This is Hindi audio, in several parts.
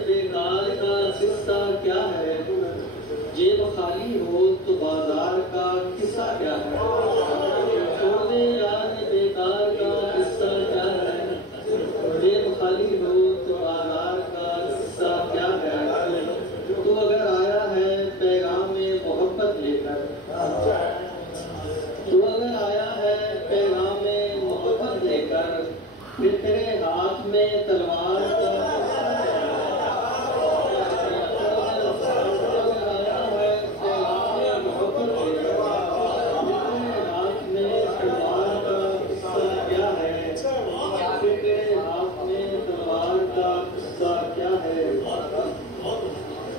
बेकार का किस्सा क्या है, जेब खाली हो तो बाजार का किस्सा क्या है। छोड़ दे यार बेकार का किस्सा क्या है, जेब खाली हो तो बाजार का किस्सा क्या है। तू अगर आया है पैगाम में मोहब्बत लेकर, तू अगर आया है पैगाम में मोहब्बत लेकर, फिर तेरे हाथ में तलवार का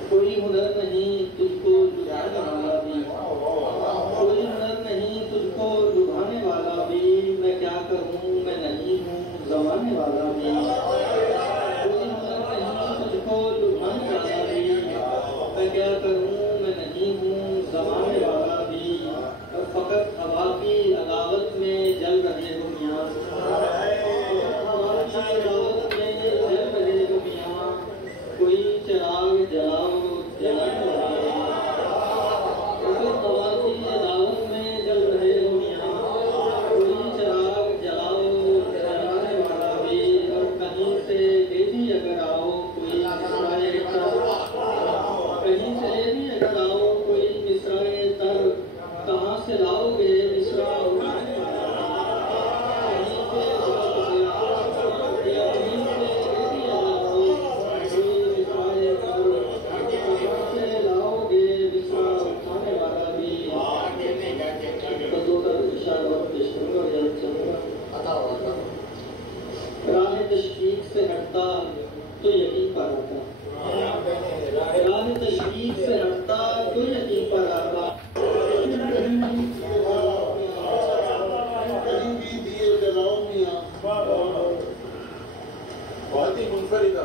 कोई हुनर नहीं तुझको लुभाने वाला भी, कोई हुनर नहीं तुझको लुभाने वाला भी। मैं क्या करूं मैं नहीं हूँ जमाने वाला भी। कोई हुनर नहीं तुझको लुभाने वाला भी, मैं क्या करूं मैं नहीं हूँ जमाने वाला भी। और फकत हवा की अदावत में जल रहे हो मियां, हवा की अदावत में जल रहे हो मियां। कोई चिराग जलाओ जलाने वाला, हवा की दावत में जल रहे हो मियां। कोई चिराग जलाओ जलाने वाला भी। और कहीं से ले भी अगर आओ कोई मिसराए तर, कहीं से ले भी अगर आओ कोई मिसराए तर, कहाँ से लाओगे मिसरा उड़ाने वाला। राह तशकीक से हटता तो यकीन पर आता, राह तशकीक से हटता तो यकीन पर आता। कहीं भी दिए जलाओ मियां, बहुत ही मुनफरिद